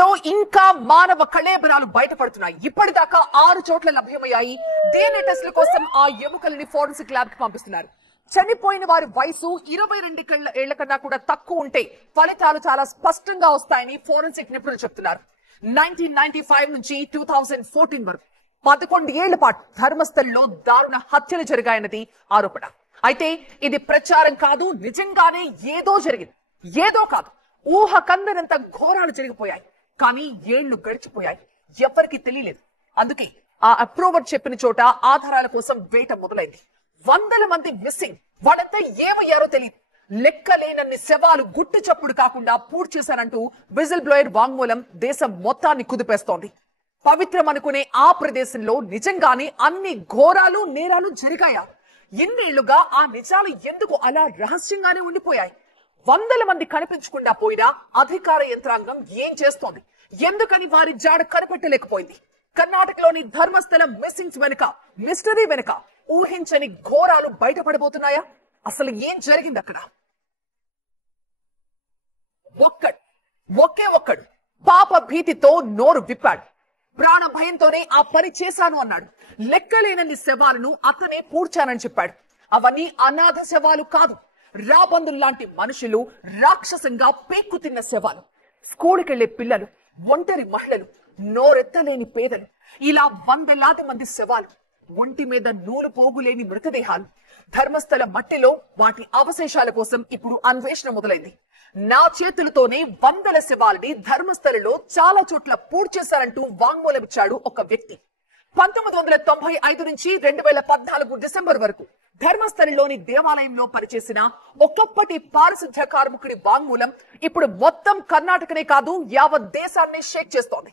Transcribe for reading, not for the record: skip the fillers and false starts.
ధర్మస్థలంలో ఇంకా మానవ కళేబరాలు బయటపడుతున్నాయి. ఇప్పటిదాకా 6 చోట్ల లభ్యమయ్యాయి. DNA టెస్టుల కోసం ఆ ఎముకలని ఫోరెన్సిక్ ల్యాబ్ కి పంపిస్తున్నారు. చనిపోయిన వారి వయసు 22 ఏళ్ల కన్నా కూడా తక్కువ ఉంటే ఫలితాలు చాలా స్పష్టంగా వస్తాయని ఫోరెన్సిక్ నిపుణులు చెప్తున్నారు. 1995 నుంచి 2014 వరకు 11 ఏళ్ల పాటు ధర్మస్థలంలో దారుణ హత్యలు జరిగాయన్నది ఆరోపణ. అయితే ఇది ప్రచారం కాదు, నిజంగానే ఏదో జరిగింది. ఏదో కాదు, ఊహ కందనంత ఘోరాలు జరిగిపోయాయి. కానీ ఏళ్లు గడిచిపోయాయి, ఎవరికి తెలియలేదు. అందుకే ఆ అప్రూవర్ చెప్పిన చోట ఆధారాల కోసం వేట మొదలైంది. వందల మంది మిస్సింగ్, వాళ్ళంతా ఏమయ్యారో తెలియదు. లెక్కలేనన్ని శవాలు గుట్టు చప్పుడు కాకుండా పూర్తి చేశారంటూ విజిల్ బ్లోయర్ వాంగ్మూలం దేశం మొత్తాన్ని కుదిపేస్తోంది. పవిత్రం అనుకునే ఆ ప్రదేశంలో నిజంగానే అన్ని ఘోరాలు నేరాలు జరిగాయా? ఇన్నేళ్లుగా ఆ నిజాలు ఎందుకు అలా రహస్యంగానే ఉండిపోయాయి? వందల మంది కనిపించకుండా పోయినా అధికార యంత్రాంగం ఏం చేస్తోంది? ఎందుకని వారి జాడ కనిపెట్టలేకపోయింది? కర్ణాటకలోని ధర్మస్థలం మిస్సింగ్స్ వెనుక, మిస్టరీ వెనుక ఊహించని ఘోరాలు బయటపడబోతున్నాయా? అసలు ఏం జరిగింది అక్కడ? ఒకే ఒక్కడు పాప భీతితో నోరు విప్పాడు. ప్రాణ భయంతోనే ఆ పని చేశాను అన్నాడు. లెక్కలేనన్ని శవాలను అతనే పూడ్చానని చెప్పాడు. అవన్నీ అనాథ శవాలు కాదు, రాబందుల్లాంటి మనుషులు రాక్షసంగా పేక్కు తిన్న శవాలు. స్కూలుకెళ్లే పిల్లలు, ఒంటరి మహిళలు, నోరెత్తలేని పేదలు, ఇలా వందలాది మంది శవాలు, ఒంటి మీద నూలు పోగులేని మృతదేహాలు. ధర్మస్థల మట్టిలో వాటి అవశేషాల కోసం ఇప్పుడు అన్వేషణ మొదలైంది. నా చేతులతోనే వందల శవాలని ధర్మస్థలలో చాలా చోట్ల పూర్తి చేశారంటూ వాంగ్మూలం ఇచ్చాడు ఒక వ్యక్తి. 1995 నుంచి 2014 డిసెంబర్ వరకు ధర్మస్థలంలోని దేవాలయంలో పనిచేసిన ఒకప్పటి పారిశుద్ధ్య కార్మికుడి వాంగ్మూలం ఇప్పుడు మొత్తం కర్ణాటకనే కాదు, యావత్ దేశాన్ని షేక్ చేస్తోంది.